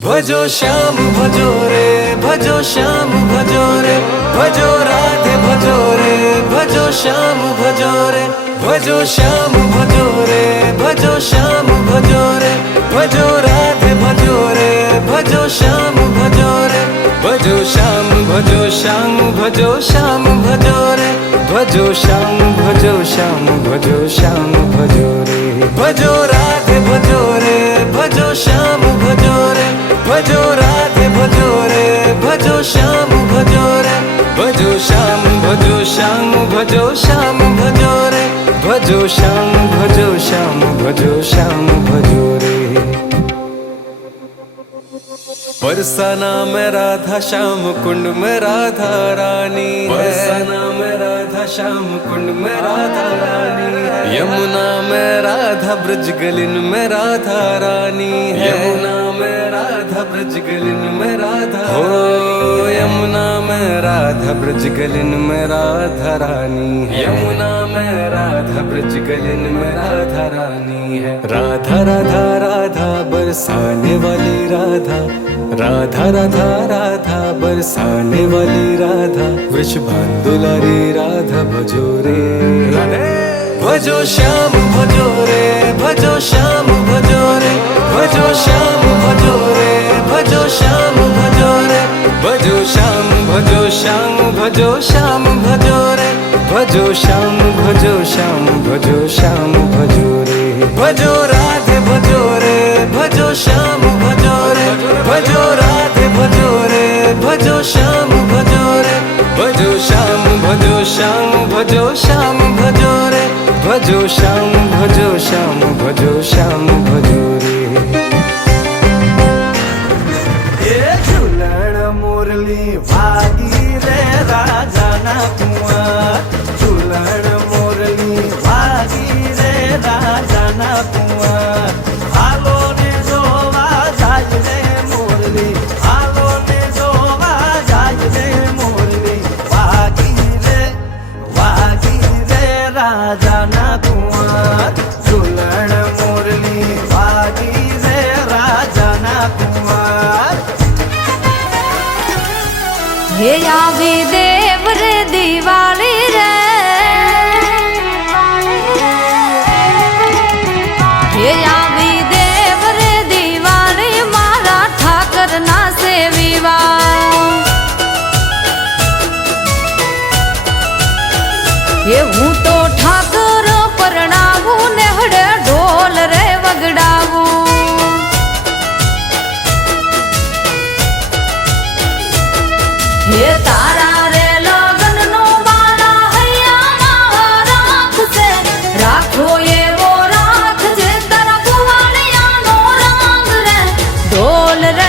भजो श्याम भजो रे, भजो श्याम भजो रे, भजो राधे भजो रे, भजो श्याम भजो रे, भजो श्याम भजो रे, भजो श्याम भजो रे, भजो राधे भजो रे, भजो श्याम भजो रे, भजो श्याम भजो श्याम भजो श्याम भजो रे, भजो श्याम भजो श्याम भजो श्याम भजो रे, भजो राधे भजो रे, भजो श्याम भजो रे, भजो राधे भजो रे, भजो श्याम भजो रे, भजो श्याम भजो श्याम भजो श्याम भजो रे, भजो श्याम भजो श्याम भजो श्याम भजो रे। बरसाना में राधा श्याम कुंड में राधा रानी, बरसाना में राधा श्याम कुंड में राधा रानी, यमुना में राधा ब्रज गलिन में राधा रानी, यमुना में राधा ब्रज गलिन में राधा, हो यमुना में राधा ब्रज गलिन में राधा रानी, यमुना में राधा ब्रज गलिन में राधा रानी है। राधा राधा राधा बरसाने वाली राधा, राधा राधा राधा बरसाने वाली राधा, वृषभानुलारी राधा भजो रे, भजो श्याम भजो रे, भजो श्याम भजो रे, भजो श्याम भजो रे, भजो श्याम भजो रे, भजो श्याम भजो श्याम भजो श्याम भजो रे, भजो श्याम भजो श्याम भजो श्याम भजो रे, भजो राधे भजो रे, भजो श्याम भजो रे, भजो राधे भजो रे, भजो श्याम भजो रे, भजो श्याम भजो श्याम भजो श्याम भजो रे, भजो श्याम भजो श्याम भजो श्याम भजो रे। ये झूलण मुरली भागी रे राजा ना कुंवर, झूलण मुरली भागी रे राजा ना कुंवर, हालो ने जोवा जाय रे मुरली, हालो ने जोवा जाय रे मुरली, भागी रे राजा ना कुंवर, झूलण मुरली भागी रे राजा ना कुंवर। हे आवी देव रे दिवाली रे, हे आवी देव रे दिवाली, मारा ठाकर ना सेवीवा, ये हूँ तो ठाकर परणावू, नेहड़े ढोल रे वगड़ावू, ये तारा रे लगन नो बाला हैया राख से, राखो ये वो राख जे तारा कुवाड़िया नो रंग रे, ढोल रे